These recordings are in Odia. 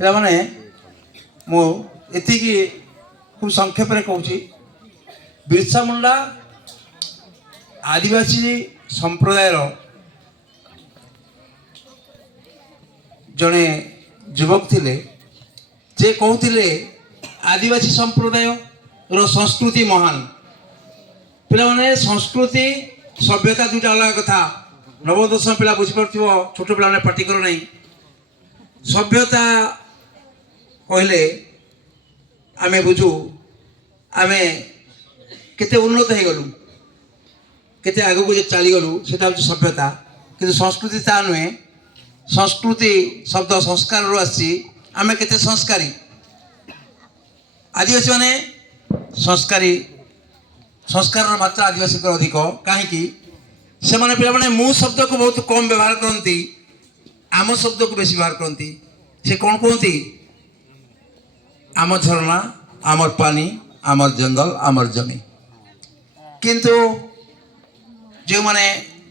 ପିଲାମାନେ ମୁଁ ଏତିକି ଖୁବ୍ ସଂକ୍ଷେପରେ କହୁଛି। ବିର୍ସା ମୁଣ୍ଡା ଆଦିବାସୀ ସମ୍ପ୍ରଦାୟର ଜଣେ ଯୁବକ ଥିଲେ, ଯେ କହୁଥିଲେ ଆଦିବାସୀ ସମ୍ପ୍ରଦାୟର ସଂସ୍କୃତି ମହାନ। ପିଲାମାନେ ସଂସ୍କୃତି ସଭ୍ୟତା ଦୁଇଟା ଅଲଗା କଥା। ନବମ ଦଶମ ପିଲା ବୁଝିପାରୁଥିବ, ଛୋଟ ପିଲାମାନେ ପାଟି କର ନାହିଁ। ସଭ୍ୟତା କହିଲେ ଆମେ ବୁଝୁ ଆମେ କେତେ ଉନ୍ନତ ହେଇଗଲୁ, କେତେ ଆଗକୁ ଯେ ଚାଲିଗଲୁ, ସେଟା ହେଉଛି ସଭ୍ୟତା। କିନ୍ତୁ ସଂସ୍କୃତି ତା ନୁହେଁ। ସଂସ୍କୃତି ଶବ୍ଦ ସଂସ୍କାରରୁ ଆସିଛି। ଆମେ କେତେ ସଂସ୍କାରୀ। ଆଦିବାସୀ ମାନେ ସଂସ୍କାରୀ, ସଂସ୍କାରର ମାତ୍ରା ଆଦିବାସୀଙ୍କର ଅଧିକ। କାହିଁକି? ସେମାନେ ପିଲାମାନେ ମୁଁ ଶବ୍ଦକୁ ବହୁତ କମ୍ ବ୍ୟବହାର କରନ୍ତି, ଆମ ଶବ୍ଦକୁ ବେଶୀ ବ୍ୟବହାର କରନ୍ତି। ସେ କ'ଣ କୁହନ୍ତି? ଆମ ଝରଣା, ଆମର ପାଣି, ଆମର ଜଙ୍ଗଲ, ଆମର ଜମି। କିନ୍ତୁ ଯେଉଁମାନେ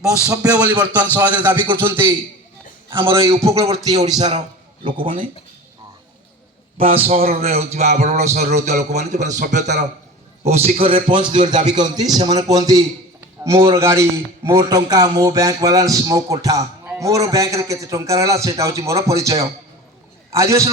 ବହୁତ ସଭ୍ୟ ବୋଲି ବର୍ତ୍ତମାନ ସମାଜରେ ଦାବି କରୁଛନ୍ତି, ଆମର ଏଇ ଉପକୂଳବର୍ତ୍ତୀ ଓଡ଼ିଶାର ଲୋକମାନେ ବା ସହରରେ ହେଉଥିବା ବଡ଼ ବଡ଼ ସହରରେ ରହୁଥିବା ଲୋକମାନେ, ଯେଉଁମାନେ ସଭ୍ୟତାର ବହୁ ଶିଖରରେ ପହଞ୍ଚିଥିବେ ବୋଲି ଦାବି କରନ୍ତି, ସେମାନେ କୁହନ୍ତି ମୋର ଗାଡ଼ି, ମୋ ଟଙ୍କା, ମୋ ବ୍ୟାଙ୍କ ବାଲାନ୍ସ, ମୋ କୋଠା, ମୋର ବ୍ୟାଙ୍କରେ କେତେ ଟଙ୍କା ରହିଲା, ସେଇଟା ହେଉଛି ମୋର ପରିଚୟ। ଆଦିବାସୀ